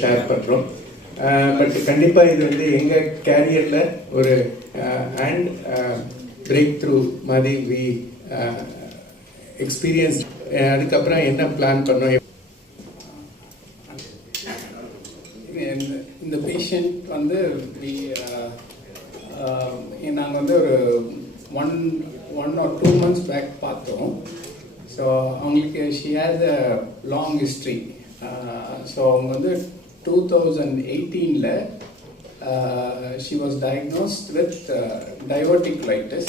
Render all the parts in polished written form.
Share பண்ணுறோம். But கண்டிப்பாக இது வந்து எங்கள் கேரியரில் ஒரு அண்ட் பிரேக் த்ரூ மாதிரி வி எக்ஸ்பீரியன்ஸ். அதுக்கப்புறம் என்ன பிளான் பண்ணோம்? இந்த பேஷண்ட் வந்து நாங்கள் வந்து ஒரு ஒன் ஆர் 2 months பேக் பார்த்தோம். ஸோ அவங்களுக்கு she has a long history. So அவங்க வந்து 2018 she was diagnosed with diverticulitis.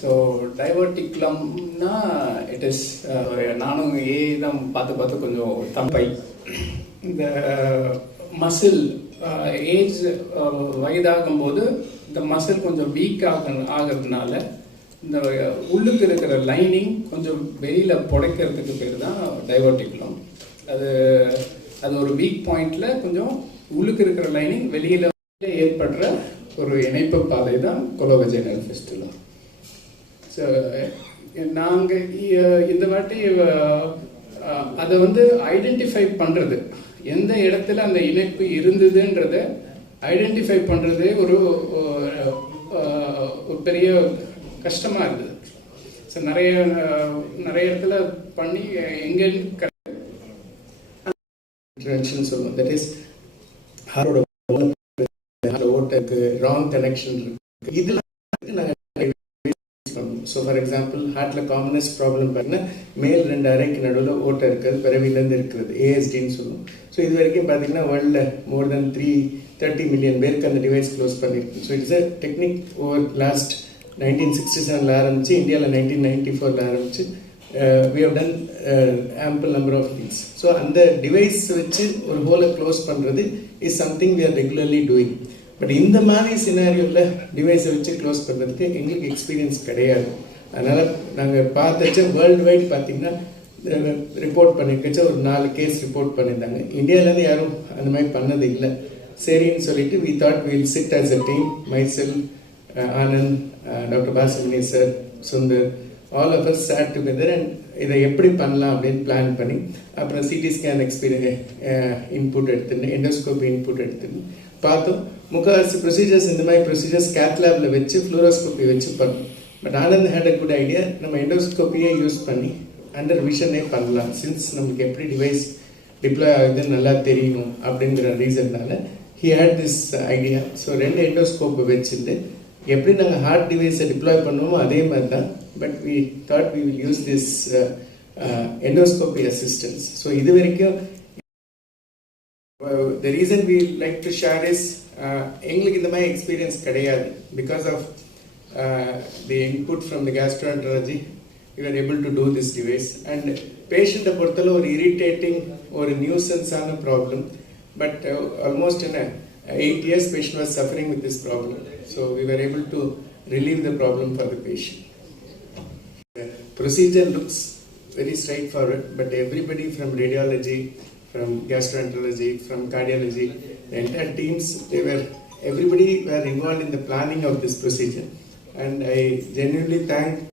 So டைவர்டிகுலம்னா இட் இஸ் நானும் தான் பார்த்து கொஞ்சம் தம்பை இந்த மசில் ஏஜ் வயதாகும்போது இந்த மசில் கொஞ்சம் வீக் ஆகிறதுனால இந்த உள்ளுக்கு இருக்கிற லைனிங் கொஞ்சம் வெளியில் புடைக்கிறதுக்கு பேர் தான் டைவர்டிகுலம். அது ஒரு வீக் பாயிண்ட்ல கொஞ்சம் உள்ளுக்கு இருக்கிற லைனிங் வெளியில் ஏற்படுற ஒரு இணைப்பு பாதை தான் கொலோவஜைனல் ஃபிஸ்டுலா. ஸோ நாங்கள் இந்த வாட்டி அதை வந்து ஐடென்டிஃபை பண்ணுறது, எந்த இடத்துல அந்த இணைப்பு இருந்ததுன்றத ஐடென்டிஃபை பண்ணுறது ஒரு பெரிய கஷ்டமாக இருந்தது. ஸோ நிறைய இடத்துல பண்ணி எங்கன்னு சொல்லுவோம். தட் இஸ் ஹார்ட்டோட ஓட்டருக்கு ராங் கனெக்ஷன் இருக்கு. இதெல்லாம் ஸோ ஃபார் எக்ஸாம்பிள் ஹார்ட்டில் காமனஸ்ட் ப்ராப்ளம் பார்த்தீங்கன்னா மேல் 2 அறைக்கு நடுவில் ஓட்டை இருக்கிறது, பிறவிலேருந்து இருக்கிறது, ஏஎஸ்டின்னு சொல்லுவோம். ஸோ இது வரைக்கும் பார்த்தீங்கன்னா வேர்ல்டில் மோர் தென் 330 million பேருக்கு அந்த டிவைஸ் க்ளோஸ் பண்ணியிருக்கு. So it's a technique over last 1967 ஆரம்பிச்சு, இந்தியாவில் 1994 ஆரம்பிச்சு we have done ample number of things. So அந்த டிவைஸ் வச்சு ஒரு ஹோலை க்ளோஸ் பண்ணுறது is something we are regularly doing. But இந்த மாதிரி சினாரியோவில் டிவைஸை வச்சு க்ளோஸ் பண்ணுறதுக்கு எங்களுக்கு எக்ஸ்பீரியன்ஸ் கிடையாது. அதனால் நாங்கள் பார்த்துச்ச வேர்ல்டு வைட் பார்த்தீங்கன்னா ரிப்போர்ட் பண்ணியிருக்கச்ச ஒரு 4 கேஸ் ரிப்போர்ட் பண்ணியிருந்தாங்க. இந்தியாவிலேருந்து யாரும் அந்த மாதிரி பண்ணது இல்லை. சரின்னு சொல்லிட்டு we thought we'll sit as a team, myself, Anand, doctor Balasubramanian sir, Sundar, all of us sat together and இதை எப்படி பண்ணலாம் அப்படின்னு பிளான் பண்ணி அப்புறம் சிடி ஸ்கேன் இன்புட் எடுத்துன்னு எண்டோஸ்கோபி இன்புட் எடுத்துன்னு பார்த்தோம். முக்கால்வாசி ப்ரொசீஜர்ஸ் இந்த மாதிரி ப்ரொசீஜர்ஸ் கேத்லேபில் வச்சு ஃப்ளூரோஸ்கோப்பி வச்சு பண்ணோம். But Anand had a good idea, நம்ம எண்டோஸ்கோப்பியே யூஸ் பண்ணி அண்டர் விஷனே பண்ணலாம். சின்ஸ் நமக்கு எப்படி டிவைஸ் டிப்ளாய் ஆகுதுன்னு நல்லா தெரியணும் அப்படிங்கிற ரீசன்னால he had this idea. So 2 எண்டோஸ்கோப்பை வச்சுட்டு எப்படி நாங்கள் ஹார்ட் டிவைஸை டிப்ளாய் பண்ணுவோமோ அதே மாதிரி தான். But we thought we will use this endoscopy assistance. So இது வரைக்கும் the reason we like to share is எங்களுக்கு இந்த மாதிரி எக்ஸ்பீரியன்ஸ் கிடையாது. Because of the input from the gastroenterology we were able to do this device. and பேஷண்ட்டை பொறுத்தவரை ஒரு irritating ஒரு நியூசன்ஸான problem. But almost in 8 years patient was suffering with this problem. So we were able to relieve the problem for the patient. The procedure looks very straightforward, but everybody from radiology, from gastroenterology, from cardiology, the entire teams, everybody were involved in the planning of this procedure. And I genuinely thank